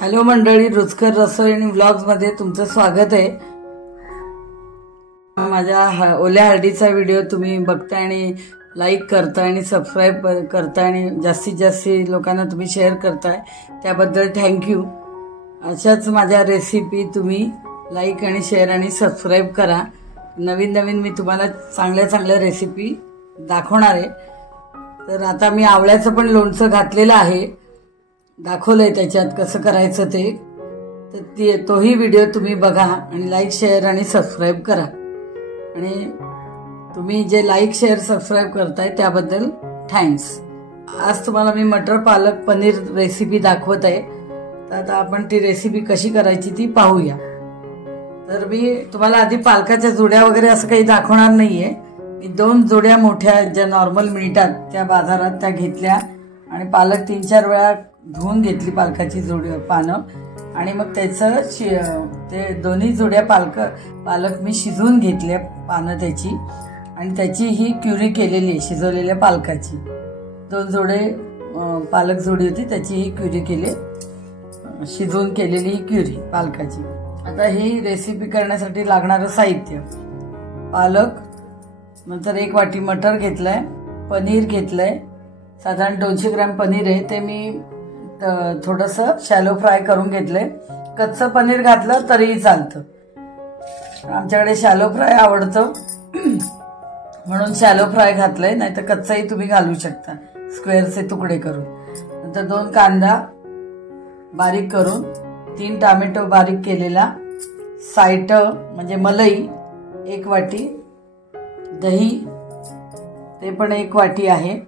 Hello मंडळी, रुचकर रसोई आणि व्लॉग्समध्ये तुमचं स्वागत आहे। माझ्या ओल्या हळदीचा व्हिडिओ तुम्ही बघताय आणि लाईक करताय आणि सबस्क्राइब करताय आणि जास्तीत जास्त लोकांना तुम्ही शेअर करताय, त्याबद्दल थँक्यू। अशाच माझ्या रेसिपी तुम्ही लाईक आणि शेअर आणि सबस्क्राइब करा। नवीन नवीन मी तुम्हाला चांगल्या चांगल्या रेसिपी दाखवणार आहे। तर आता मी आवळ्याचं पण लोणचं घातलेलं आहे, दाखवलंय त्याच्यात कसं करायचं ते। तर तोही व्हिडिओ तुम्ही बघा आणि लाईक शेअर आणि सबस्क्राइब करा। आणि तुम्ही जे लाईक शेअर सबस्क्राइब करताय त्याबद्दल थँक्स। आज तुम्हाला मी मटर पालक पनीर रेसिपी दाखवत आहे। तर आता आपण ती रेसिपी कशी करायची ती पाहूया। तर मी तुम्हाला आधी पालकाच्या जोड्या वगैरे असं काही दाखवणार नाहीये। मी 2 जोड्या मोठ्या ज्या नॉर्मल मिळतात त्या बाजारात त्या घेतल्या आणि पालक 3-4 वेळा धुवून घेतली पालकाची जोडी पानं आणि मग त्याचं ते दोन्ही जोड्या पालक मी शिजवून घेतल्या पानं त्याची आणि त्याची ही क्युरी केलेली आहे शिजवलेल्या पालकाची। 2 जोडे पालक जोडी होती त्याची ही क्युरी केली, शिजवून केलेली ही क्युरी पालकाची। आता ही रेसिपी करण्यासाठी लागणारं साहित्य: पालक, नंतर 1 वाटी मटर घेतलाय, पनीर घेतलंय, साधारण 200 ग्रॅम पनीर आहे। ते मी थोडंसं शॅलो फ्राय करून घेतलंय। कच्चं पनीर घातलं तरीही चालतं, आमच्याकडे शॅलो फ्राय आवडतं म्हणून शॅलो फ्राय घातलंय, नाहीतर कच्चंही तुम्ही घालू शकता स्क्वेअरचे तुकडे करून। नंतर 2 कांदा बारीक करून, 3 टोमॅटो बारीक केलेला, सायट म्हणजे मलाई 1 वाटी, दही ते पण 1 वाटी आहे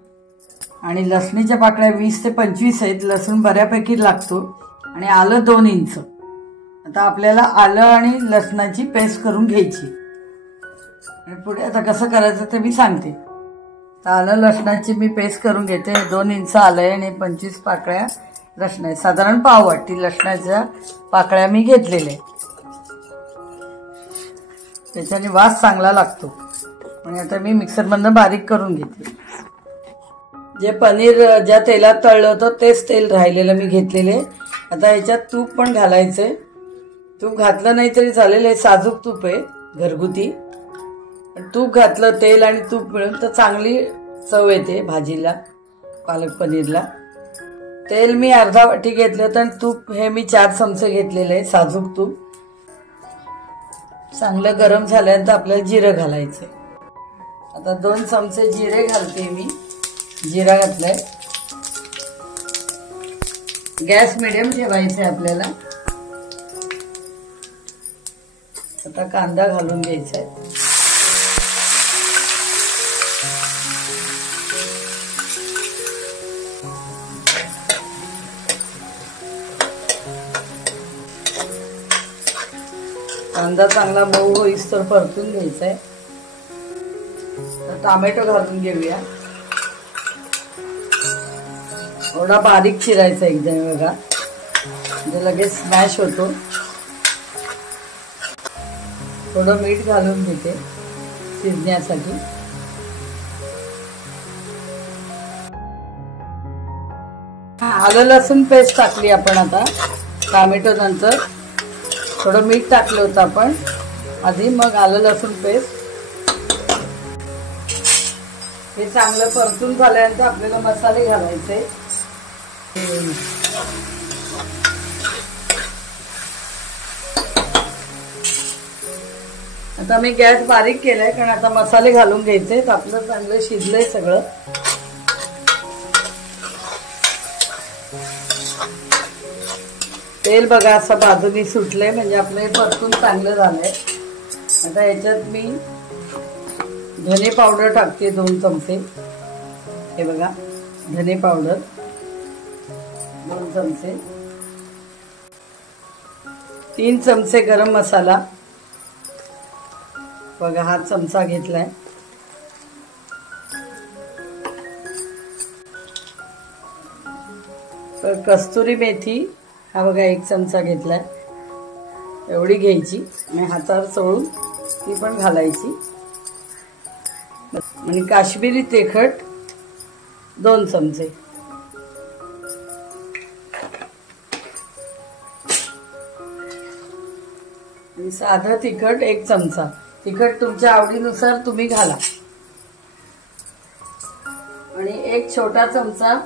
आणि लसणीच्या पाकळ्या 20 ते 25 आहेत। लसूण बऱ्यापैकी लागतो आणि आलं 2 इंच। आता आपल्याला आलं आणि लसणाची पेस्ट करून घ्यायची आणि पुढे आता कसं करायचं ते मी सांगते। तर आलं लसणाची मी पेस्ट करून घेते। 2 इंच आलं आहे आणि 25 पाकळ्या लसण आहे, साधारण पाव वाटी लसणाच्या पाकळ्या मी घेतलेल्या आहेत, त्याच्याने वास चांगला लागतो। आणि आता मी मिक्सरमधून बारीक करून घेते। जे पनीर ज्या तेलात तळलं होतं तेच तेल राहिलेलं मी घेतलेले। आता ह्याच्यात तूप पण घालायचंय, तूप घातलं नाही तरी चालेल, हे साजूक तूप आहे घरगुती। तूप घातलं, तेल आणि तूप मिळून तर चांगली चव येते भाजीला, पालक पनीरला। तेल मी अर्धा वाटी घेतलं होतं आणि तूप हे मी 4 चमचे घेतलेले आहे, साजूक तूप। चांगलं गरम झाल्यानंतर आपल्याला जिरं घालायचंय। आता 2 चमचे जिरे घालते मी, जिरा घातलाय। गॅस मिडियम ठेवायचा आहे आपल्याला। आता कांदा घालून घ्यायचा आहे, कांदा चांगला मऊ होईस्तोवर परतून घ्यायचा आहे। टोमॅटो घालून घेऊया, थोडा बारीक चिरायचा एकदम बघा, म्हणजे लगेच स्मॅश होतो। थोडं मीठ घालून घेते शिजण्यासाठी। आलं लसूण पेस्ट टाकली आपण आता टोमॅटो नंतर। थोडं मीठ टाकलं होतं आपण आधी, मग आलं लसूण पेस्ट। हे चांगलं परतून झाल्यानंतर आपल्याला मसाले घालायचे। आता मी गॅस बारीक केलाय कारण आता मसाले घालून घ्यायचे। आपलं चांगलं शिजलंय सगळं। तेल बघा असं बाजूनी सुटलंय, म्हणजे आपलं हे परतून चांगलं झालंय। आता याच्यात मी धने पावडर टाकते 2 चमचे, हे बघा धने पावडर 2 चमचे, 3 चमचे गरम मसाला बघा हा चमचा घेतलाय, तर कस्तुरी मेथी हा बघा 1 चमचा घेतलाय, एवढी घ्यायची आणि हातावर चोळून ती पण घालायची। आणि काश्मीरी तिखट 2 चमचे, साधं तिखट 1 चमचा, तिखट तुमच्या आवडीनुसार तुम्ही घाला, आणि 1 छोटा चमचा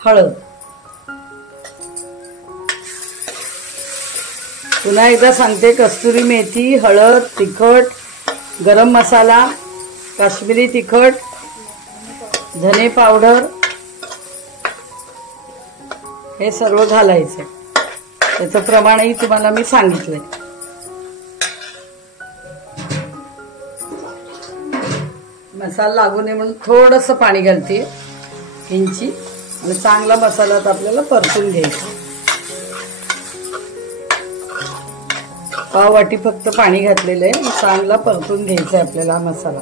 हळद। पुन्हा एकदा सांगते, कस्तुरी मेथी, हळद, तिखट, गरम मसाला, काश्मीरी तिखट, धने पावडर हे सर्व घालायचं। त्याचं प्रमाणही तुम्हाला मी सांगितलंय। मसाला लागू नये म्हणून थोडंसं पाणी घालते इंची, आणि चांगला मसाला आपल्याला परतून घ्यायचा। पाव वाटी फक्त पाणी घातलेलं आहे, चांगला परतून घ्यायचा आहे आपल्याला मसाला।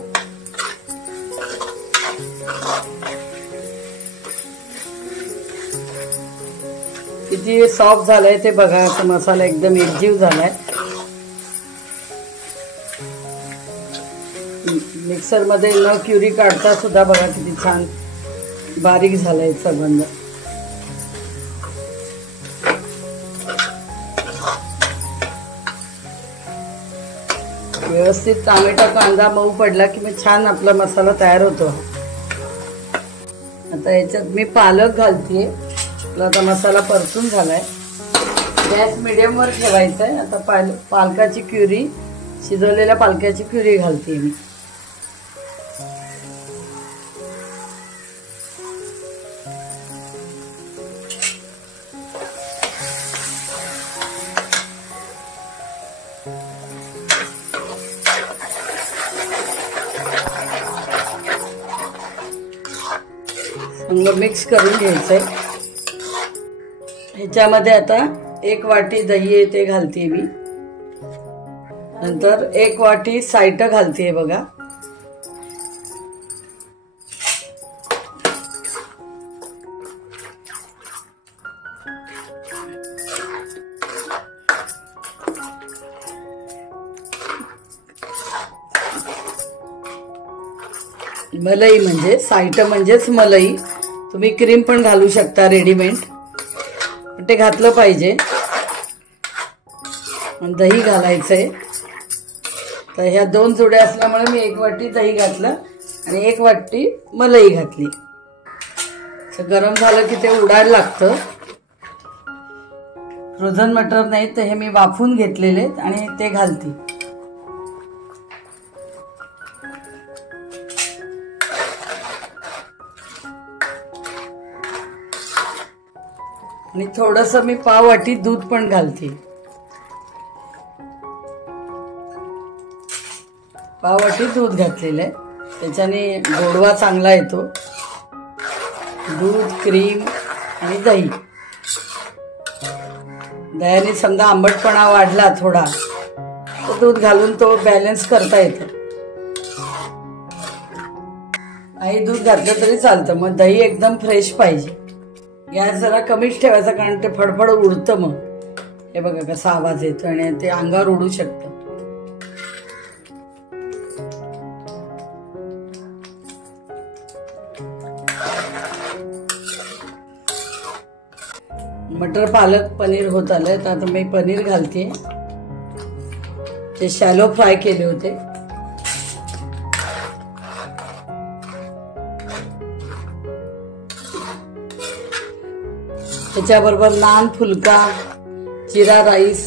किती सॉफ्ट झालाय ते बघा, आता मसाला एकदम एकजीव झालाय। मिक्सर मध्ये न क्युरी काढता सुद्धा बघा किती छान बारीक झालाय संबंध। व्यवस्थित टोमॅटो कांदा मऊ पडला की मग छान आपला मसाला तयार होतो। आता याच्यात मी पालक घालते। आता मसाला परतून झालाय, गॅस मीडियम वर ठेवायचा आहे। आता पालकाची प्युरी, शिजवलेल्या पालकाची प्युरी घालते मी। मिक्स करून घ्यायचंय। ह्याच्यामध्ये आता 1 वाटी दही आहे ते घालते मी, नंतर 1 वाटी सायट घालते बघा। मलाई म्हणजे सायट म्हणजेच मलाई, तुम्ही क्रीम पण घालू शकता रेडीमेड, पण ते घातलं पाहिजे। दही घालायचंय, तर ह्या 2 जोड्या असल्यामुळे मी 1 वाटी दही घातलं आणि 1 वाटी मलाई घातली। गरम झालं की ते उडायला लागतं। फ्रोझन मटर नाही तर हे मी वाफून घेतलेले आणि ते घालते। आणि थोडंसं मी पाव वाटी दूध पण घालते। पाव वाटी दूध घातलेलं आहे, त्याच्याने गोडवा चांगला येतो। दूध, क्रीम आणि दही, दह्याने समजा आंबटपणा वाढला थोडा तर दूध घालून तो बॅलन्स करता येतो। आणि दूध घातलं तरी चालतं, मग दही एकदम फ्रेश पाहिजे। गॅस जरा कमीच ठेवायचा, कारण ते फडफड उडतं। मग हे बघा कसा आवाज येतो आणि ते अंगावर उडू शकतं। मटर पालक पनीर होत आलंय, तर आता मी पनीर घालते। ते शॅलो फ्राय केले होते। त्याच्याबरोबर नान, फुलका, जिरा राईस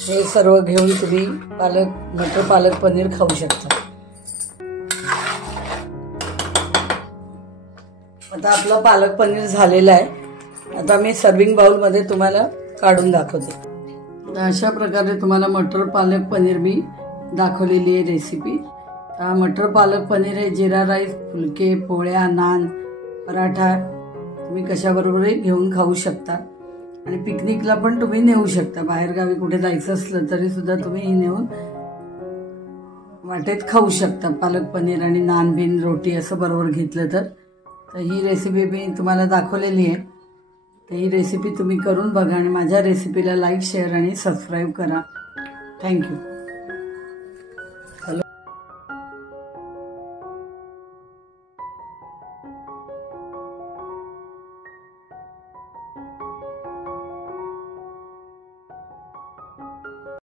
हे सर्व घेऊन तुम्ही मटर पालक पनीर खाऊ शकता। आता आपलं पालक पनीर झालेलं आहे। आता मी सर्विंग बाउल मध्ये तुम्हाला काढून दाखवते। अशा प्रकारे तुम्हाला मटर पालक पनीर मी दाखवलेली आहे रेसिपी। मटर पालक पनीर हे जिरा राईस, फुलके, पोळ्या, नान, पराठा तुम्ही कशाबरोबरही घेऊन खाऊ शकता। आणि पिकनिकला पण तुम्ही नेऊ शकता। बाहेर गावी कुठे जायचं असलं तरी सुद्धा तुम्ही नेऊन वाटेत खाऊ शकता। पालक पनीर आणि नान बिन रोटी असं बरोबर घेतलं तर ही रेसिपी मी तुम्हाला दाखवलेली आहे। तर ही रेसिपी तुम्ही करून बघा आणि माझ्या रेसिपीला लाईक, शेअर आणि सबस्क्राईब करा। थँक्यू।